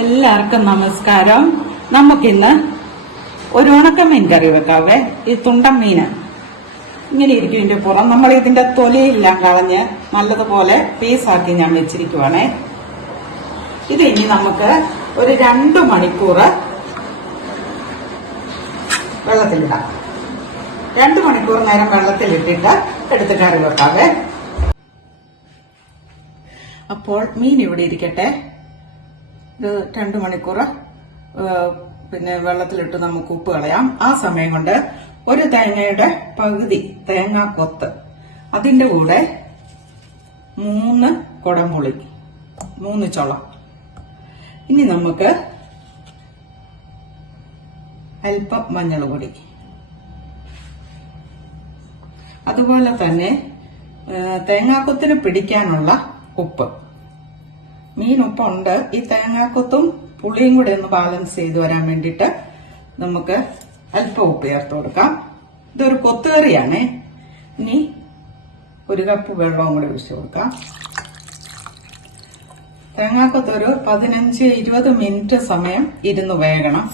എല്ലാവർക്കും നമസ്കാരം. നമുക്കിന്ന് ഒരു ഉണക്കമീൻ കറി വെക്കാവേ. ഈ തുണ്ടൻ മീന് ഇങ്ങനെ ഇരിക്കും. ഇതിന്റെ പുറം നമ്മൾ ഇതിന്റെ തൊലിയെല്ലാം കളഞ്ഞ് നല്ലതുപോലെ പീസാക്കി ഞാൻ വെച്ചിരിക്കുവാണേ. ഇത് ഇനി നമുക്ക് ഒരു 2 മണിക്കൂർ വെള്ളത്തിലിടാം. 2 മണിക്കൂർ നേരം വെള്ളത്തിലിട്ടിട്ട് എടുത്ത് കറി വെക്കാവേ. അപ്പോൾ മീൻ ഇവിടെ ഇരിക്കട്ടെ. ഇത് 2 മണിക്കൂർ പിന്നെ വെള്ളത്തിലിട്ട് നമുക്ക് ഉപ്പ് കളയാം. ആ സമയം കൊണ്ട് ഒരു തേങ്ങയുടെ പകുതി തേങ്ങാക്കൊത്ത്, അതിന്റെ കൂടെ 3 കുടംപുളി, 3 ചുള. ഇനി നമുക്ക് അല്പം മഞ്ഞൾപ്പൊടി, അതുപോലെ തന്നെ തേങ്ങാക്കൊത്തിന് പിടിക്കാനുള്ള ഉപ്പ്. മീൻ ഉപ്പുണ്ട്. ഈ തേങ്ങാക്കൊത്തും പുളിയും കൂടെ ഒന്ന് ബാലൻസ് ചെയ്ത് വരാൻ വേണ്ടിയിട്ട് നമുക്ക് അല്പം ഉപ്പ് ചേർത്ത് കൊടുക്കാം. ഇതൊരു കൊത്തുകറിയാണേ. ഇനി 1 കപ്പ് വെള്ളവും കൂടെ ഒഴിച്ചു കൊടുക്കാം. തേങ്ങാക്കൊത്ത് ഒരു 15-20 മിനിറ്റ് സമയം ഇരുന്ന് വേകണം.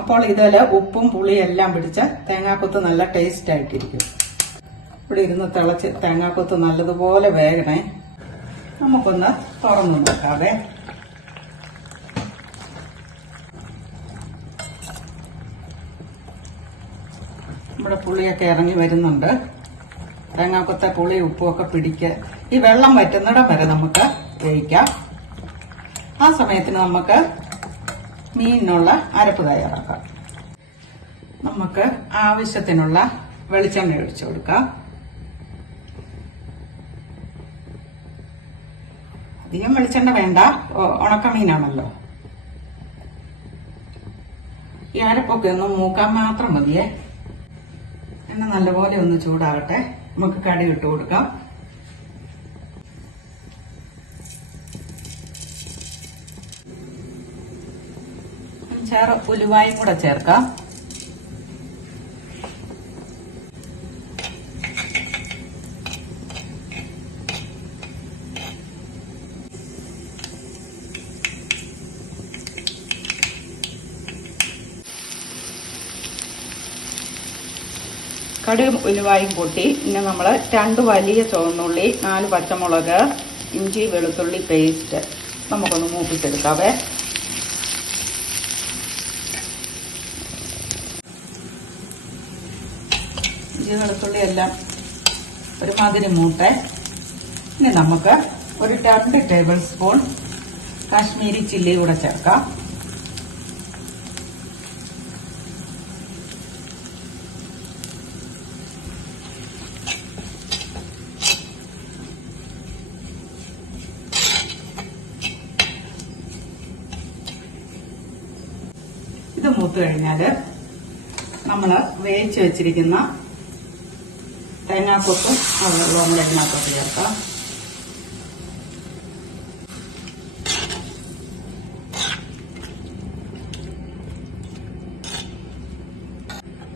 അപ്പോൾ ഇതിൽ ഉപ്പും പുളിയും എല്ലാം പിടിച്ച തേങ്ങാക്കൊത്ത് നല്ല ടേസ്റ്റ് ആയിട്ടിരിക്കും. ഇവിടെ ഇരുന്ന് തിളച്ച് തേങ്ങാക്കൊത്ത് നല്ലതുപോലെ വേകണേ. നമുക്കൊന്ന് തുറന്നു നോക്കാവേ. നമ്മുടെ പുളിയൊക്കെ ഇറങ്ങി വരുന്നുണ്ട്. തേങ്ങാക്കൊത്തെ പുളി ഉപ്പുമൊക്കെ പിടിക്കുക. ഈ വെള്ളം വറ്റുന്നിടം വരെ നമുക്ക് വേവിക്കാം. ആ സമയത്തിന് നമുക്ക് മീനിനുള്ള അരപ്പ് തയ്യാറാക്കാം. നമുക്ക് ആവശ്യത്തിനുള്ള വെളിച്ചെണ്ണ ഒഴിച്ചു കൊടുക്കാം. അധികം വെളിച്ചെണ്ണ വേണ്ട, ഉണക്കമീനാണല്ലോ. ഈ അരപ്പൊക്കെ ഒന്ന് മൂക്കാൻ മാത്രം മതിയേ. എണ്ണ നല്ലപോലെ ഒന്ന് ചൂടാകട്ടെ. നമുക്ക് കടി ഇട്ട് കൊടുക്കാം. ഉലുവായും കൂടെ ചേർക്കാം. കടുകും ഉലുവായും പൊട്ടി. പിന്നെ നമ്മൾ 2 വലിയ ചുവന്നുള്ളി, 4 പച്ചമുളക്, ഇഞ്ചി വെളുത്തുള്ളി പേസ്റ്റ് നമുക്കൊന്ന് മൂപ്പിച്ചെടുക്കാവേ. ഇഞ്ചി വെളുത്തുള്ളി എല്ലാം ഒരുമാതിരി മൂട്ടെ. ഇനി നമുക്ക് ഒരു 2 ടേബിൾ സ്പൂൺ കാശ്മീരി ചില്ലി കൂടെ ചേർക്കാം. ഇത് മൂത്ത് കഴിഞ്ഞാൽ നമ്മൾ വേവിച്ച് വെച്ചിരിക്കുന്ന തേങ്ങാക്കൊത്തും ആ വെള്ളവും എണ്ണാക്കൊത്ത് ചേർക്കാം.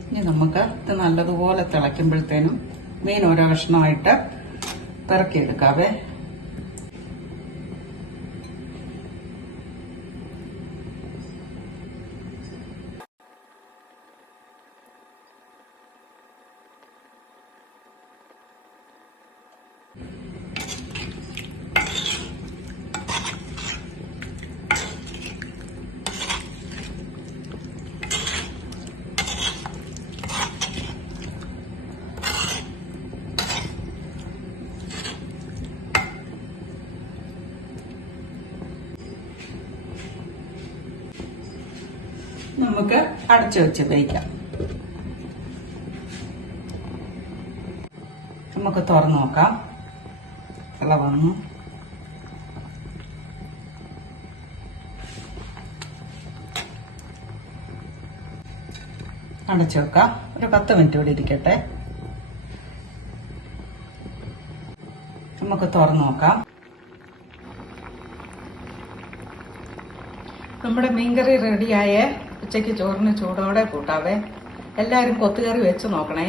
ഇനി നമുക്ക് ഇത് നല്ലതുപോലെ തിളയ്ക്കുമ്പോഴത്തേനും മീൻ ഓരോ കഷ്ണമായിട്ട് പിറക്കിയെടുക്കാവേ. നമുക്ക് അടച്ചു വെച്ച് വേവിക്കാം. നമുക്ക് തുറന്നു നോക്കാം. തിള വന്നു. അടച്ചു വെക്കാം. ഒരു 10 മിനിറ്റ് കൂടി ഇരിക്കട്ടെ. നമുക്ക് തുറന്നു നോക്കാം. നമ്മുടെ മീൻകറി റെഡിയായ. ഉച്ചയ്ക്ക് ചോറിന് ചൂടോടെ കൂട്ടാവേ. എല്ലാവരും കൊത്തുകറി വെച്ച് നോക്കണേ.